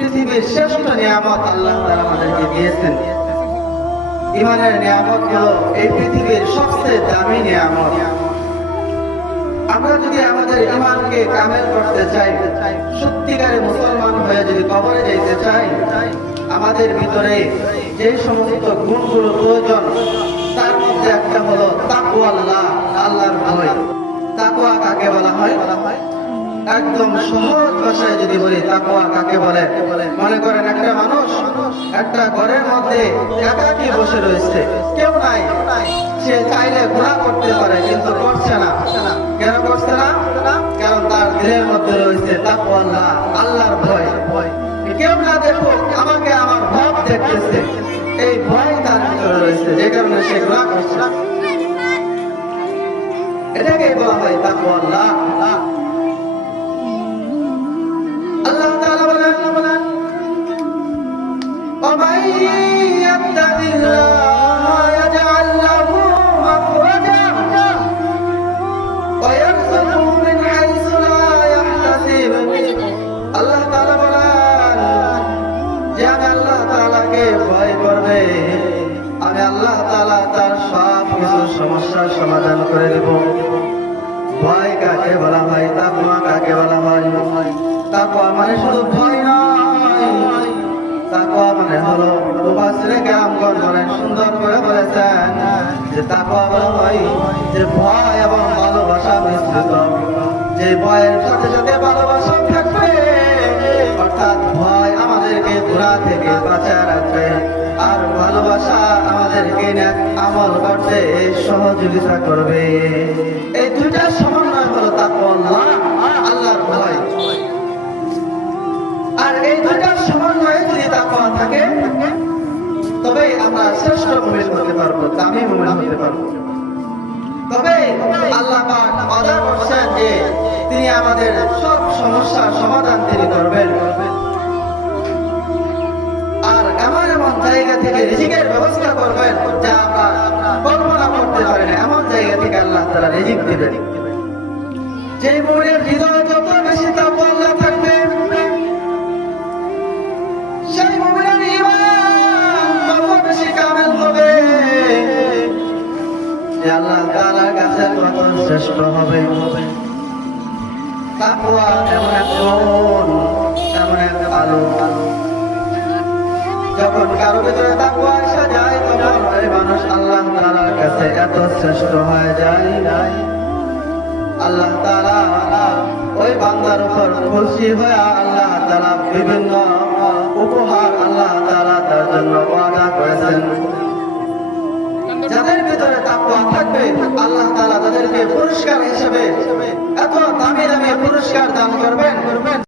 পৃথিবীর শ্রেষ্ঠ নিয়ামত আল্লাহ তাআলা আমাদেরকে দিয়েছেন। ঈমানের নিয়ামত হলো এই পৃথিবীর সবচেয়ে দামি নিয়ামত। আমরা যদি আমাদের ঈমানকে কামেল করতে চাই, সত্যিকারে মুসলমান হয়ে যদি কবরে যেতে চাই, আমাদের ভিতরে যে সমস্ত গুণগুলো প্রয়োজন তার মধ্যে একটা হলো তাকওয়াল্লাহ, আল্লাহর ভয়। তাকওয়া কাকে বলা হয়? একদম সহজ ভাষায় যদি বলি তাকওয়া কাকে বলে, মনে করেন একটা মানুষ একটা ঘরের মধ্যে একাকী বসে রয়েছে, কেউ নাই, সে চাইলে গুনাহ করতে পারে কিন্তু করছে না। কেন করছে না? কারণ তার দিলের মধ্যে রয়েছে তাকওয়াল্লাহ, আল্লাহর ভয়। কেউ না দেখুক, আমাকে আমার ভাব দেখতেছে, এই ভয় তার ভিতরে রয়েছে, যে কারণে সে গুনাহ করছে না। এটাকে বলা হয় তাকওয়াল্লাহ। আল্লাহ তাআলা বলেন, وَمَن يَتَّقِ اللَّهَ يَجْعَل لَّهُ مَخْرَجًا وَيَرْزُقْهُ مِنْ حَيْثُ لَا يَحْتَسِبُ। আল্লাহ তাআলা বলেন যে আমি আল্লাহ তাআলাকে ভয় করবে, আমি আল্লাহ তাআলা তার সব কিছু সমস্যার সমাধান করে দেব। ভয় কাকে বলা হয়? তাকওয়া কাকে বলা হয়? তাকওয়া মানে শুধু ভয় নয়, তাকওয়া মানে হলো মুফাসসিরে কেরামগণ বলেন, সুন্দর করে বলেছেন যে তাকওয়া বলা হয় যে ভয় এবং ভালোবাসা মিশ্রিত, যে ভয়ের সাথে সাথে ভালোবাসা থাকবে, অর্থাৎ ভয় আমাদেরকে গুনাহ থেকে বাঁচায় রাখবে আর ভালোবাসা আমাদেরকে নেক আমল করতে সহযোগিতা করবে। এই দুইটা সমন্বয় হলো তাকওয়াল্লাহ, আল্লাহর ভয়। আর এই দুইটার সমন্বয়ে যদি তাকওয়া থাকে তবে আমরা শ্রেষ্ঠ মুমিন হতে পারবো, দামি মুমিন হতে পারবো। তবে আল্লাহ পাক ওয়াদা করেছেন যে তিনি আমাদের সব সমস্যার সমাধান তিনি করবেন। আর এমন এমন জায়গা থেকে রিজিকের ব্যবস্থা করবেন যা আমরা কল্পনা করতে পারি না, এমন জায়গা থেকে আল্লাহ তাআলা রিজিক দিবেন। যে মুমিনের হৃদয়ে যত বেশি তাকওয়াল্লাহ থাকবে, সেই মুমিনের ঈমান তত বেশি কামেল হবে, যে আল্লাহ তাআলার কাছে তত শ্রেষ্ঠ হবে। তাকওয়া এমন এক গুণ, এমন এক আলো, যখন কারো ভিতরে তাকওয়া এসে যায় তখন ওই মানুষ আল্লাহ তাআলার কাছে এত শ্রেষ্ঠ হয়ে যায়। আল্লাহ তাআলা ওই বান্দার উপর খুশি হয়ে আল্লাহ তাআলা বিভিন্ন উপহার আল্লাহ তাআলা তার জন্য ওয়াদা করেছেন। যাদের ভিতরে তাকওয়া থাকবে আল্লাহ তাআলা তাদেরকে পুরস্কার হিসেবে এত দামি দামি পুরস্কার দান করবেন।